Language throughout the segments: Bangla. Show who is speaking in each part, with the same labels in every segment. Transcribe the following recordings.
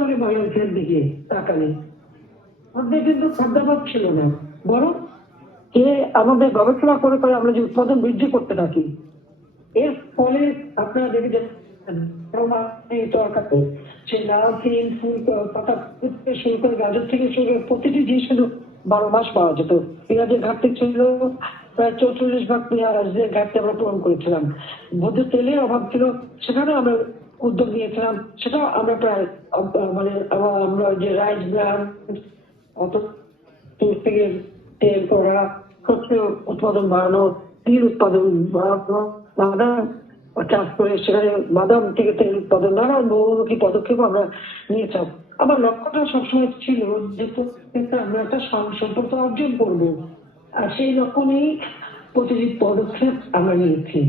Speaker 1: লাগে বাংলাদেশের দিকে তাকালে। আমাদের কিন্তু খাদ্যাভাব ছিল না। বরং যে আমাদের গবেষণা করে করে আমরা যে উৎপাদন বৃদ্ধি করতে থাকি, এর ফলে আপনারা দেখে যাচ্ছেন তরকাতে সে লাল সিম ফুল পাতা শুরু করে গাজর থেকে শুরু করে প্রতিটি কিন্তু বারো মাস পাওয়া যেত। ঘাটতি ছিল, প্রায় ভাগ ঘাটতি আমরা পূরণ করেছিলাম। অভাব ছিল সেখানেও আমরা উদ্যোগ নিয়েছিলাম। সেটাও আমরা প্রায় মানে আমরা যে রাইস ব্রান অত থেকে তেল করা শস্য উৎপাদন বাড়ানো, তিল উৎপাদন বাড়ানো, বাদাম চাষ করে সেখানে বাদাম থেকে তেল উৎপাদন নানা বহুমুখী পদক্ষেপ আমরা নিয়েছিলাম। আমার লক্ষ্যটা সবসময় ছিল যে আমরা একটা সম্পর্ক অর্জন করব। আর সেই লক্ষ্য নিয়েই প্রতিটি পদক্ষেপ আমরা নিয়েছি।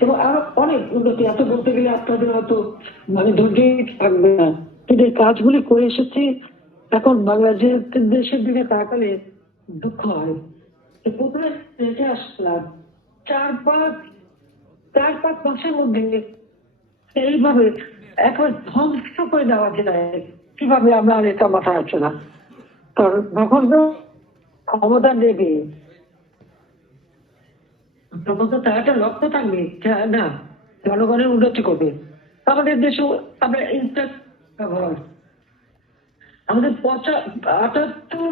Speaker 1: এবং আরও অনেক উন্নতি এত বলতে গেলে আপনাদের হয়তো মানে ধৈর্যই থাকবে না। কিন্তু এই কাজগুলি করে এসেছি, এখন বাংলাদেশের দেশের দিকে তাকালে দুঃখ হয়। প্রথমে রেখে আসলাম চার পাঁচ চার পাঁচ মাসের মধ্যে এইভাবে একবার ধ্বংস করে দেওয়া যায়। কীভাবে আমরা এটা মাথায় আসছে না? কারণ যখন ক্ষমতা নেবে তার একটা লক্ষ্য থাকবে না, জনগণের উন্নতি করবে। আমাদের দেশেও আমরা ইন্টার ব্যবহার। আমাদের পঁচা, আটাত্তর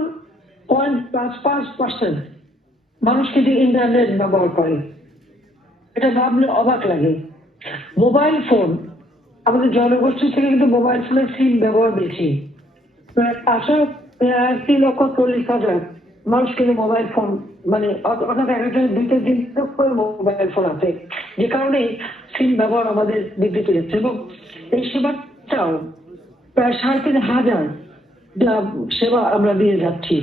Speaker 1: পয়েন্ট পাঁচ পাঁচ পার্সেন্ট মানুষ কিন্তু ইন্টারনেট ব্যবহার করে, এটা ভাবলে অবাক লাগে। মোবাইল ফোন আমাদের জনগোষ্ঠী থেকে কিন্তু মোবাইল ফোনের সিম ব্যবহার বেশি। প্রায় প্রায় তিন লক্ষ চল্লিশ হাজার মানুষ কিন্তু মোবাইল ফোন মানে অর্থাৎ একজনের দুইটা দিন করে মোবাইল ফোন আছে যে কারণে সিম ব্যবহার আমাদের বৃদ্ধি পেয়েছে এবং এই সেবাটাও প্রায় সাড়ে তিন হাজার সেবা আমরা দিয়ে যাচ্ছি।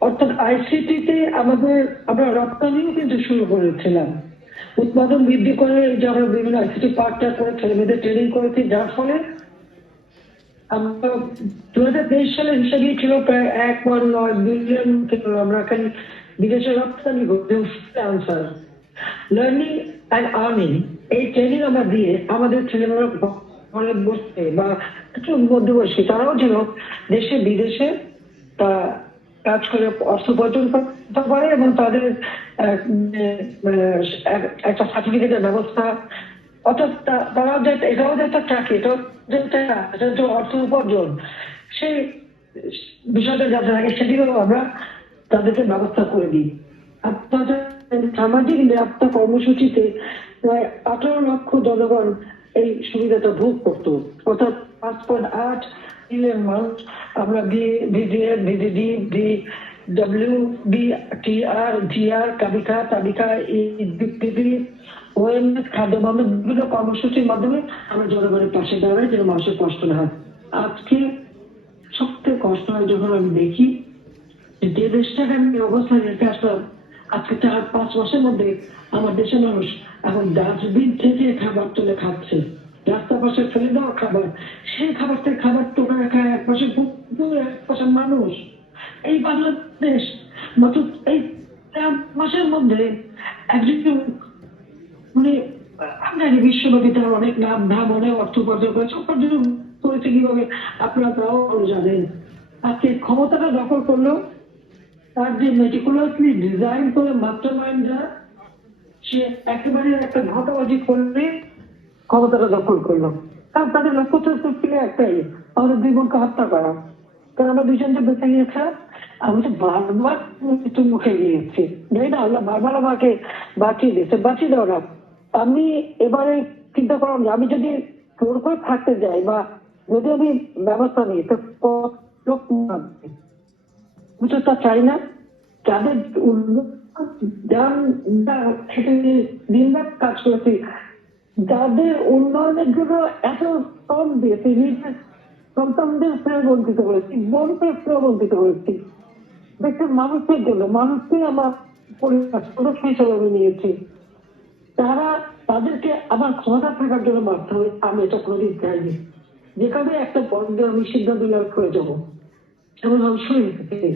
Speaker 1: অর্থাৎ আইসিটিতে আমাদের, আমরা রপ্তানিও কিন্তু শুরু করেছিলাম। উৎপাদন বৃদ্ধি করে যে আমরা বিভিন্ন আইসিটি পার্টটা করে ছেলেমেয়েদের ট্রেনিং করেছি, যার ফলে দু হাজার তেইশ সালের হিসাবে ছিল প্রায় এক পয়েন্ট নয় বিলিয়ন থেকে আমরা এখানে বিদেশে রপ্তানি আনসার লার্নিং অ্যান্ড আর্নিং এই ট্রেনিং আমরা দিয়ে আমাদের ছেলেমেয়েরা ঘরে বসে বা একটু মধ্যবয়সী তারাও যেন দেশে, বিদেশে তা কাজ করে, অর্থ উপার্জন করতে পারে এবং তাদের একটা সার্টিফিকেটের ব্যবস্থা, অর্থাৎ তারাও যে এটাও যে একটা চাকরি, এটাও যে একটা যে অর্থ উপার্জন সেই বিষয়টা যাতে থাকে সেটিও আমরা তাদেরকে ব্যবস্থা করে দিই আপনাদের সামাজিক নিরাপত্তা কর্মসূচিতে প্রায় আঠারো লক্ষ জনগণ এই সুবিধাটা ভোগ করতো অর্থাৎ পাঁচ পয়েন্ট আট মিলিয়ন মানুষ আমরা VDF VDD V W B T R G R কাবিকা তাবিকা ইডিপি ওএমএস খাদ্য বন্ধ বিভিন্ন কর্মসূচির মাধ্যমে আমরা জনগণের পাশে দাঁড়াই যেন মানুষের কষ্ট না হয়। আজকে সবথেকে কষ্ট হয় যখন আমি দেখি যে দেশটাকে আমি অবস্থায় রেখে আসলাম, আজকে চার, পাঁচ মাসের মধ্যে আমার দেশের মানুষ এখন ডাস্টবিন থেকে খাবার তুলে খাচ্ছে। রাস্তা পাশে ফেলে দেওয়া খাবার, সেই খাবার থেকে খাবার টোকা খায় এক পাশে এক পাশে মানুষ। এই বাংলাদেশ মাত্র এই মাসের মধ্যে একজন মানে আমরা জানি বিশ্বব্যাপী তার অনেক নাম ধাম অনেক অর্থ উপার্জন করেছে। উপার্জন করেছে কীভাবে? আপনারা তাও জানেন। আজকে ক্ষমতাটা দখল করল তার যে মেটিকুলাসলি ডিজাইন করে মাস্টার মাইন্ডরা সে একেবারে একটা ঘটাবাজি করলে ক্ষমতাটা দখল করল। কারণ তাদের লক্ষ্য তো ছিল একটাই আমাদের দুই বোনকে হত্যা করা। কারণ আমরা দুজন দুজনকে বেঁচে গিয়েছে আমি তো বারবার মৃত্যুর মুখে গিয়েছি। জানি না, আল্লাহ বারবার আমাকে বাঁচিয়ে দিয়েছে। বাঁচিয়ে দেওয়া আমি এবারে চিন্তা করলাম যে আমি যদি জোর করে থাকতে যাই বা যদি আমি ব্যবস্থা নিই, তো লোক? আমি তো চাই না যাদের উন্নত যার যা- খেটে দিন রাত কাজ করেছি, যাদের উন্নয়নের জন্য এত কম দিয়েছে, নিজের সন্তানদের প্রেম বঞ্চিত করেছি বোনকে প্রেম বঞ্চিত করেছি, দেশের মানুষের জন্য, মানুষকে আমার পরিবার, সদস্য হিসেবে আমি নিয়েছি তারা তাদেরকে আমার ক্ষমতা থাকার জন্য মারতে হবে আমি এটা কোনোদিন চাইনি। যে কারণে একটা বন্ধ আমি সিদ্ধান্ত নেওয়ার করে যাব। এমন অবশ্যই হয়েছে।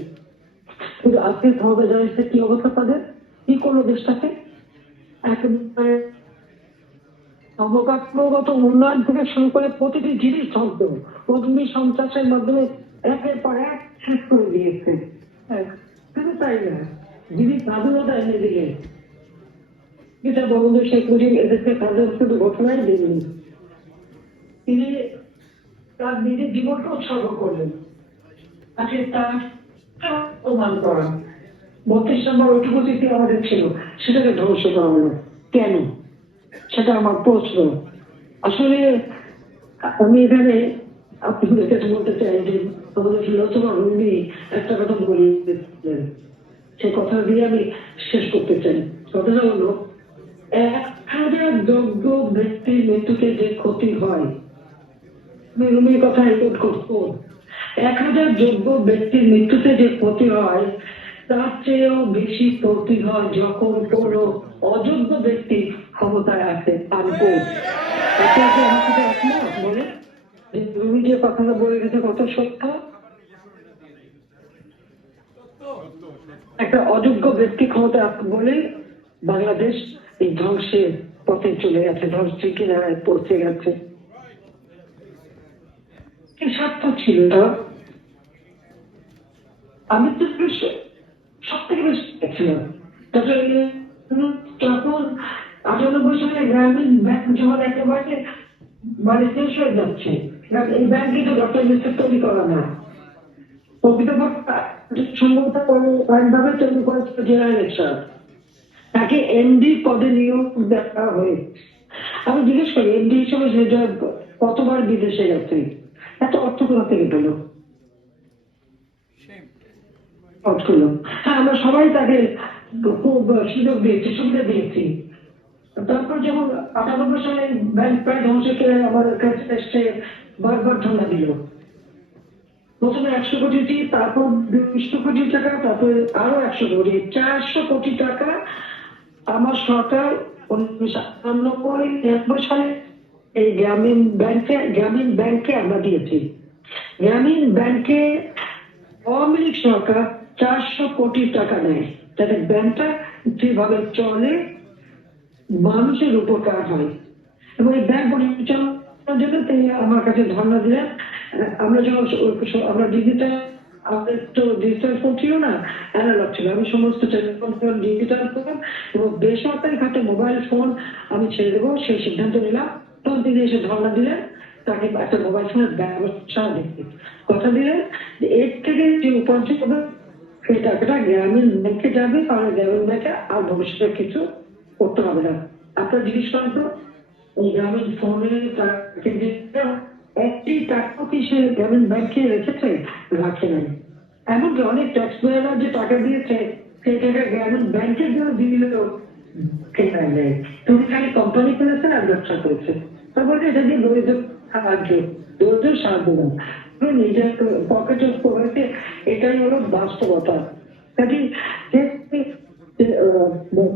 Speaker 1: কিন্তু আজকে ক্ষমতা জানিয়েছে কি অবস্থা তাদের? কি করল দেশটাকে? একেবারে অবকাঠামোগত উন্নয়ন থেকে শুরু করে প্রতিটি জিনিস ধ্বংস। কর্মী সন্ত্রাসের মাধ্যমে একের পর এক শেষ করে দিয়েছে। হ্যাঁ, শুধু তাই না? যিনি স্বাধীনতা এনে দিলেন যেটা বঙ্গবন্ধু শেখ মুজিব এদেরকে তাদের শুধু ঘটনাই দেননি তিনি তার নিজের জীবনকে উৎসর্গ করলেন তাকে তার প্রমাণ করা বত্রিশ নম্বর ওইটুকু স্মৃতি আমাদের ছিল সেটাকে ধ্বংস করা হলো কেন সেটা আমার প্রশ্ন আসলে আমি এখানে আপনাদের কাছে বলতে চাই যে আমাদের ফিলোসফার রুমি একটা কথা বলেছিলেন সে কথা দিয়ে আমি শেষ করতে চাই কথাটা হলো এক হাজার যোগ্য ব্যক্তির মৃত্যুতে যে ক্ষতি হয়। রুমির কথা রেকর্ড করব। এক হাজার যোগ্য ব্যক্তির মৃত্যুতে যে ক্ষতি হয় তার চেয়েও বেশি ক্ষতি হয় যখন কোনো অযোগ্য ব্যক্তি ক্ষমতায় আসে আনকোট বলে যে তুমি যে কথাটা বলে গেছে কত সত্য? একটা অযোগ্য ব্যক্তি ক্ষমতায় আসে বলে বাংলাদেশ এই ধ্বংসের পথে চলে গেছে ধ্বংসের কিনারায় পৌঁছে গেছে। কি স্বার্থ ছিল না? আমি তো সব থেকে বেশি দেখছিলাম। তখন আটানব্বই সালে গ্রামীণ ব্যাংক যখন একেবারে মানে শেষ হয়ে যাচ্ছে এই ব্যাংকে তো ডক্টর মিস্টার তৈরি করা না। প্রকৃতপক্ষে সম্ভবত আইনভাবে তৈরি করেছিল জেলা ইলেকশন তাকে এমডি পদে নিয়োগ দেওয়া হয়েছে আমি জিজ্ঞেস করি এমডি হিসেবে সে কতবার বিদেশে গেছে এত অর্থ কোথা থেকে পেল? অর্থগুলো হ্যাঁ আমরা সবাই তাকে খুব সুযোগ দিয়েছি সুবিধা দিয়েছি। তারপর যখন আটানব্বই সালে ব্যাংক প্রায় ধ্বংস ধ্বংসকে আমাদের কাছে এসে বারবার ঠান্ডা দিল। প্রথমে একশো কোটি তারপর দুইশো কোটি টাকা তারপরে আরও একশো কোটি চারশো কোটি টাকা আমার সরকার উনিশশো আটানব্বই সালে এই গ্রামীণ ব্যাংকে গ্রামীণ ব্যাংকে আমরা দিয়েছি। গ্রামীণ ব্যাংকে আওয়ামী লীগ সরকার চারশো কোটি টাকা নেয়। যাতে ব্যাংকটা যেভাবে চলে, মানুষের উপকার হয়। এবং এই ব্যাংক পরিচালনার জন্য তিনি আমার কাছে ধর্ণা দিলেন, আমরা যখন আমরা ডিজিটাল আমাদের তো ডিজিটাল ফোন ছিল না অ্যানালগ ছিল। আমি সমস্ত টেলিফোন ফোন ডিজিটাল ফোন এবং বেসরকারি খাতে মোবাইল ফোন আমি ছেড়ে দেবো, সেই সিদ্ধান্ত নিলাম। তখন তিনি এসে ধর্ণা দিলেন, তাকে একটা মোবাইল ফোনের ব্যবস্থা দিতে কথা দিলেন যে, এর থেকে যে উপার্জন হবে, সেই টাকাটা গ্রামীণ ব্যাংকে যাবে কারণ গ্রামীণ ব্যাংকে আর ভবিষ্যতে কিছু করতে হবে না। আপনার জিনিস তো এই গ্রামীণ ফোনে তাকে একটি টাকা কি সে গ্রামীণ ব্যাংকে রেখেছে রাখে নাই এমনকি অনেক ট্যাক্স পেয়াররা যে টাকা দিয়েছে, সেই টাকা গ্রামীণ ব্যাংকের জন্য দিলেও কেনা নেই তুমি খালি কোম্পানি করেছে আর ব্যবসা করেছে। তারপরে এটা দিয়ে দরিদ্র সাহায্য? দরিদ্র সাহায্য তুমি নিজের পকেটে করেছে এটাই হলো বাস্তবতা। কাজে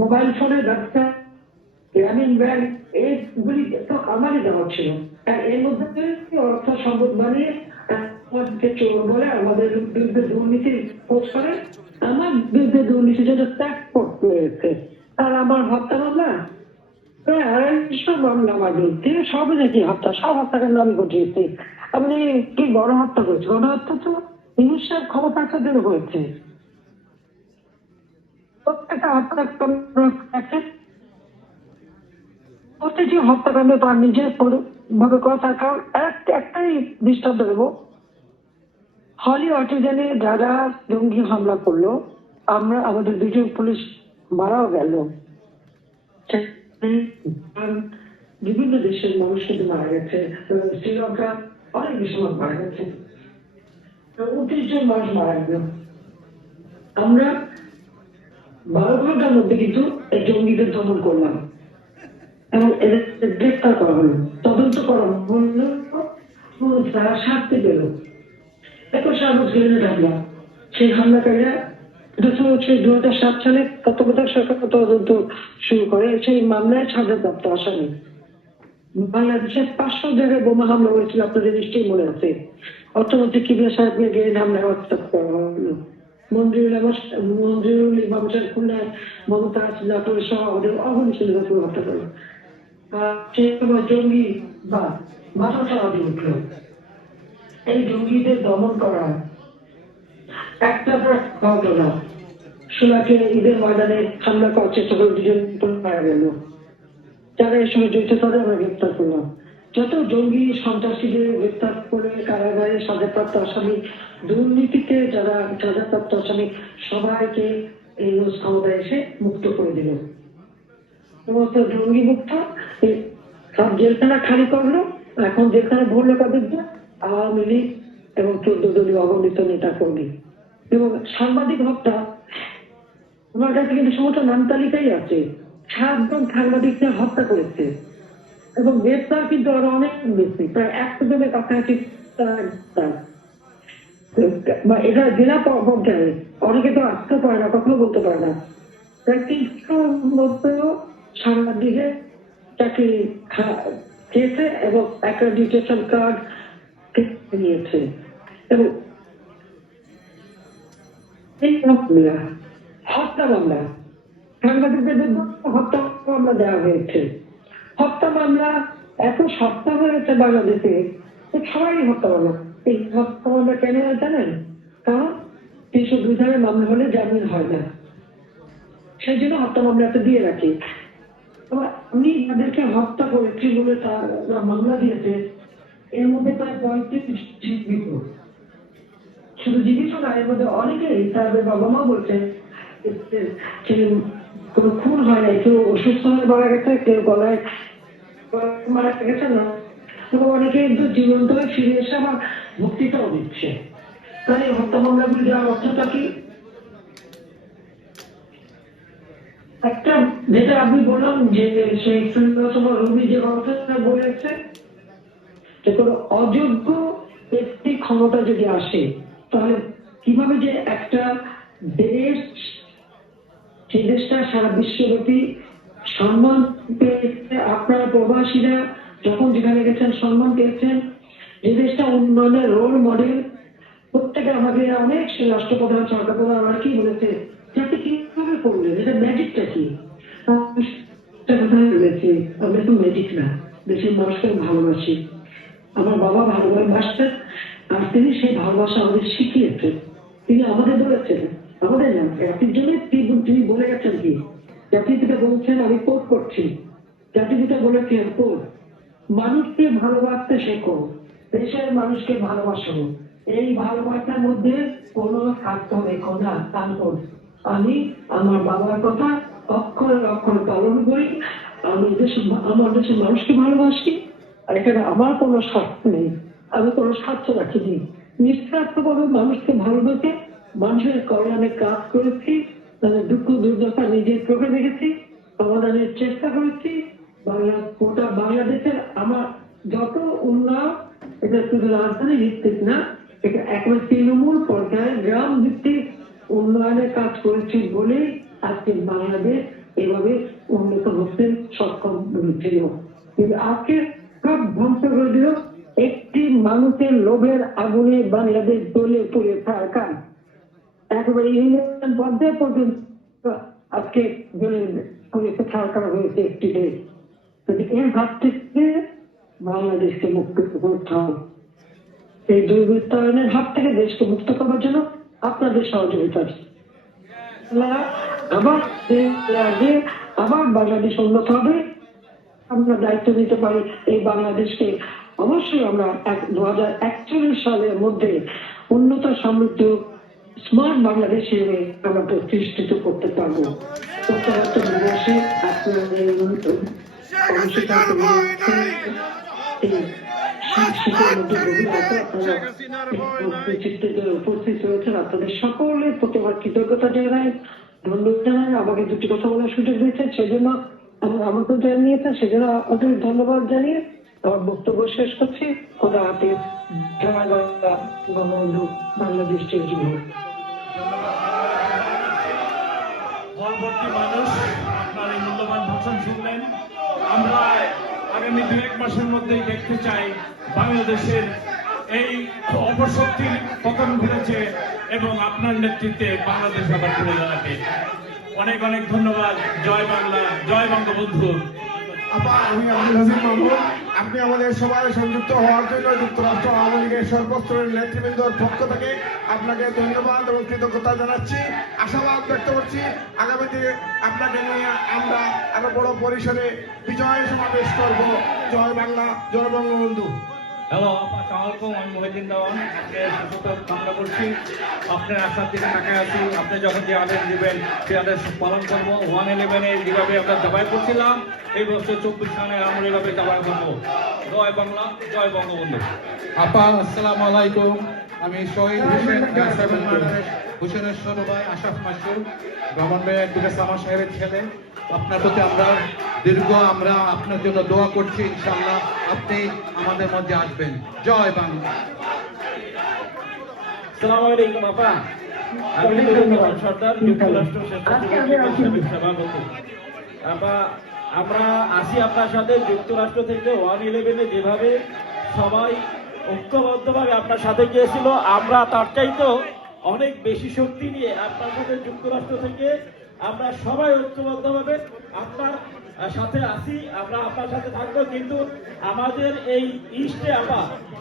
Speaker 1: মোবাইল ফোনের ব্যবসা গ্রামীণ ব্যাংক এইগুলি তো আমারই দেওয়া ছিল। আর এর মধ্যে অর্থ সম্পদ বানিয়ে চোর বলে, আমাদের বিরুদ্ধে দুর্নীতি পোস্ট করে, আমার বিরুদ্ধে দুর্নীতি যেটা ত্যাগ করতে হয়েছে। আর আমার হত্যা মামলা? প্রায় আড়াইশো মামলা আমার বিরুদ্ধে সব নাকি হত্যা, সব হত্যাকাণ্ড আমি ঘটিয়েছি। আপনি কি গণহত্যা করেছি গণহত্যা তো হিংসার ক্ষমতাচারদের হয়েছে। প্রত্যেকটা হত্যাকাণ্ড প্রতিটি হত্যাকাণ্ড তার নিজের ভাবে তার কারণ এক- একটাই দৃষ্টান্ত দেব। হলি অটিজেনে যারা জঙ্গি হামলা করল। আমরা আমাদের দুজন পুলিশ মারাও গেল। বিভিন্ন দেশের মানুষ কিন্তু মারা গেছে। শ্রীলঙ্কা অনেক বেশি মানুষ মারা গেছে। উনত্রিশ জন মানুষ মারা গেল। আমরা বারো ঘণ্টার মধ্যে কিন্তু জঙ্গিদের দমন করলাম। এবং এদের গ্রেফতার করা হলো। তদন্ত করা হলো তারা শাস্তি পেল। একই সাহস জেলে রাখলাম সেই হামলাকারীরা তো হচ্ছে দু হাজার সাত সালে তত্ত্বাবধায়ক সরকার তদন্ত শুরু করে। সেই মামলায় সাজাপ্রাপ্ত আসামি বাংলাদেশে পাঁচশো জায়গায় বোমা হামলা হয়েছিল, আপনাদের নিশ্চয়ই মনে আছে। অর্থমন্ত্রী কিবিয়া সাহেবকে গিয়ে হামলায় হত্যা করা হলো। আমার মন্দিরুল ইমাম খুলনায় মমতা নাটোর সহ অগণিত হত্যা করে জঙ্গি বা মাথা চালাতে উঠল এই জঙ্গিদের দমন করা একটা ঘটনা। সুলাকে ঈদের ময়দানে হামলা করার চেষ্টা করে দুজন মারা গেল। যারা এই সময় জড়িত তাদের আমরা গ্রেপ্তার করলাম। যত জঙ্গি সন্ত্রাসীদের গ্রেপ্তার করে কারাগারে সাজাপ্রাপ্ত আসামি, দুর্নীতিতে যারা সাজাপ্রাপ্ত আসামি, সবাইকে এই নিউজ ক্ষমতায় এসে মুক্ত করে দিল। সমস্ত জঙ্গি মুক্ত। সব জেলখানা খালি করল, এখন জেলখানা ভরলো কাদের? আওয়ামী লীগ এবং চোদ্দ দলীয় অগণিত নেতা কর্মী এবং সাংবাদিক হত্যা, আমার কাছে কিন্তু সমস্ত নাম তালিকাই আছে। সাতজন সাংবাদিককে হত্যা করেছে। এবং গ্রেপ্তার কিন্তু আরও অনেক বেশি, প্রায় একশো জনের কাছাকাছি বা এটা জেলা পর্যায়ে, অনেকে তো আসতে পারে না কথাও বলতে পারে না। প্রায় তিনশোর মধ্যেও সাংবাদিকের চাকরি খেয়েছে এবং অ্যাক্রেডিটেশন কার্ড নিয়েছে। এবং এই মামলা, হত্যা মামলা, সাংবাদিকদের হত্যা মামলা দেওয়া হয়েছে। হত্যা মামলা এত সস্তা হয়েছে বাংলাদেশে সবাই হত্যা মামলা, এই হত্যা মামলা কেন হয় জানেন? কারণ তিনশো দুই ধারের মামলা হলে জামিন হয় না। সেই জন্য হত্যা মামলাটা দিয়ে রাখি। উনি তাদেরকে হত্যা করেছি বলে তার মামলা দিয়েছে, এর মধ্যে প্রায় পঁয়ত্রিশ জীবিত শুধু জীবিত না এর মধ্যে অনেকেই তাদের বাবা মা বলছে কোনো খুন হয় নাই, কেউ অসুস্থ হয়ে মারা গেছে, কেউ গলায় মারা গেছে না। এবং অনেকে কিন্তু জীবন্ত ফিরে এসে আবার মুক্তিটাও দিচ্ছে। তাই হত্যা মামলাগুলি দেওয়ার অর্থটা কি? একটা যেটা আপনি বললাম যে সেই সুন্দরতম রবি যে কথাটা বলেছে, যে কোনো অযোগ্য ব্যক্তি ক্ষমতা যদি আসে, তাহলে কীভাবে যে একটা দেশ সেই দেশটা সারা বিশ্বব্যাপী সম্মান পেয়েছে, আপনারা প্রবাসীরা যখন যেখানে গেছেন সম্মান পেয়েছেন, যে দেশটা উন্নয়নের রোল মডেল প্রত্যেকে আমাকে অনেক রাষ্ট্রপ্রধান সরকার প্রধান আমরা কি বলেছে, যাতে কীভাবে করলেন এটা ম্যাজিকটা কি? একটা কথা বলেছে, আমরা তো ম্যাজিক না, দেশের মানুষকে ভালোবাসি। আমার বাবা ভালোবাসতেন, আর তিনি সেই ভালোবাসা আমাদের শিখিয়েছেন। তিনি আমাদের বলেছেন, আমাদের না জাতির জন্য তিনি বলে গেছেন কি? জাতির পিতা বলছেন, আমি কোট করছি। জাতির পিতা বলেছেন কোট মানুষকে ভালোবাসতে শেখো, দেশের মানুষকে ভালোবাসো। এই ভালোবাসার মধ্যে কোনো স্বার্থ রেখো না, তারপর আমি, আমার বাবার কথা অক্ষরে অক্ষরে পালন করি। আমি দেশ আমার দেশের মানুষকে ভালোবাসি। আর এখানে আমার কোনো স্বার্থ নেই। আমি কোনো স্বার্থ রাখিনি নিঃস্বার্থভাবে মানুষকে ভালোবেসে মানুষের কল্যাণে কাজ করেছি, তাদের দুঃখ দুর্দশা নিজের চোখে দেখেছি, সমাধানের চেষ্টা করেছি। বাংলা গোটা বাংলাদেশের আমার যত উন্নয়ন, এটা শুধু রাজধানী ভিত্তিক না, এটা একেবারে তৃণমূল পর্যায়ে গ্রাম ভিত্তিক উন্নয়নের কাজ করেছি বলেই আজকে বাংলাদেশ এভাবে উন্নত হতে সক্ষম হয়েছিল। কিন্তু আজকে সব ধ্বংস করে দিল একটি মানুষের লোভের আগুনে বাংলাদেশ জ্বলে পড়ে থাকা একেবারে ইউনিয়ন পর্যায়ে পর্যন্ত আজকে পড়েছে থাকা হয়েছে একটি দেশ। এর হাত থেকে বাংলাদেশকে মুক্ত করতে হবে এই দুর্বৃত্তায়নের হাত থেকে দেশকে মুক্ত করার জন্য আপনাদের সহযোগিতা। আবার আগে আবার বাংলাদেশ উন্নত হবে। আমরা দায়িত্ব নিতে পারি এই বাংলাদেশকে। অবশ্যই আমরা দু হাজার একচল্লিশ সালের মধ্যে উন্নত সমৃদ্ধ স্মার্ট বাংলাদেশ হিসেবে আমরা প্রতিষ্ঠিত করতে পারব। প্রত্যাবর্ত দিবসে আপনাদের উপস্থিত হয়েছেন আপনাদের সকলের প্রতি আমার কৃতজ্ঞতা জানাই ধন্যবাদ জানাই আমাকে দুটি কথা বলার সুযোগ দিয়েছেন সেজন্য আমন্ত্রণ জানিয়েছেন সেজন্য আপনাদের ধন্যবাদ জানিয়ে আমার বক্তব্য শেষ করছি খোদা বাংলা বঙ্গবন্ধু বাংলাদেশ চিরজীবী
Speaker 2: মানুষ আপনার এই মূল্যবান ভাষণ শুনলেন আমরা আগামী দু এক মাসের মধ্যেই দেখতে চাই বাংলাদেশের এই অপশক্তির পতন ঘটেছে এবং আপনার নেতৃত্বে বাংলাদেশ আবার ঘুরে দাঁড়াবে। অনেক অনেক ধন্যবাদ। জয় বাংলা, জয় বঙ্গবন্ধু।
Speaker 3: আপা, আমি আব্দুল হাসিম মাহমুদ। আপনি আমাদের সবাই সংযুক্ত হওয়ার জন্য যুক্তরাষ্ট্র আওয়ামী লীগের সর্বস্তরের নেতৃবৃন্দর পক্ষ থেকে আপনাকে ধন্যবাদ এবং কৃতজ্ঞতা জানাচ্ছি। আশাবাদ ব্যক্ত করছি। দিনে আপনাকে নিয়ে আমরা আরও বড় পরিসরে বিজয় সমাবেশ করব। জয় বাংলা, জয় বঙ্গবন্ধু।
Speaker 2: হ্যালো আসসালামাইকুম আমি মহিদিন দেওয়ান। আজকে সুস্থতা কামনা করছি আপনার আশার দিকে তাকায় আছি। আপনি যখন যে আদেশ দেবেন, সেই আদেশ পালন করব। ওয়ান ইলেভেনে যেভাবে আমরা দাবাই করছিলাম, এই বছর চব্বিশ সালে আমরা এভাবে দাবাই করব। জয় বাংলা, জয় বঙ্গবন্ধু।
Speaker 4: আপা, আসসালামু আলাইকুম। আমি শহীদ হোসেন ভাই আশাফ ভাই সামা সাহেবের ছেলে। আপনার প্রতি আমরা দীর্ঘ, আমরা আপনার জন্য দোয়া করছি ইনশাল্লাহ আপনি আমাদের মধ্যে আসবেন। জয় বাংলা।
Speaker 2: আলাইকুম, আপা। আমি যুক্তরাষ্ট্র আপা, আমরা আসি আপনার সাথে যুক্তরাষ্ট্র থেকে ওয়ান ইলেভেনে যেভাবে সবাই ঐক্যবদ্ধভাবে আপনার সাথে গিয়েছিল, আমরা তার চাইতেও অনেক বেশি শক্তি নিয়ে আপনার সাথে যুক্তরাষ্ট্র থেকে আমরা সবাই ঐক্যবদ্ধভাবে আপনার সাথে আসি আমরা আপনার সাথে থাকব, কিন্তু আমাদের এই ইস্টে আপা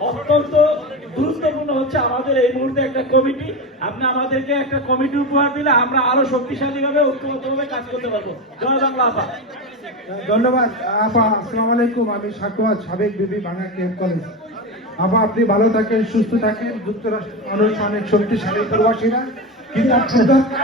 Speaker 2: অত্যন্ত গুরুত্বপূর্ণ হচ্ছে আমাদের এই মুহূর্তে একটা কমিটি। আপনি আমাদেরকে একটা কমিটি উপহার দিলে আমরা আরও শক্তিশালী ভাবে শক্তিশালীভাবে ঐক্যবদ্ধভাবে কাজ করতে পারব। জয় বাংলা আপা।
Speaker 5: ধন্যবাদ, আপা। আসসালামু আলাইকুম। আমি সাকুয়াত সাবেক বিবি বাংলা কলেজ। আপা আপনি ভালো থাকেন সুস্থ থাকেন। যুক্তরাষ্ট্র মানুষ অনেক শক্তিশালী প্রবাসীরা। কিন্তু আপনার দরকার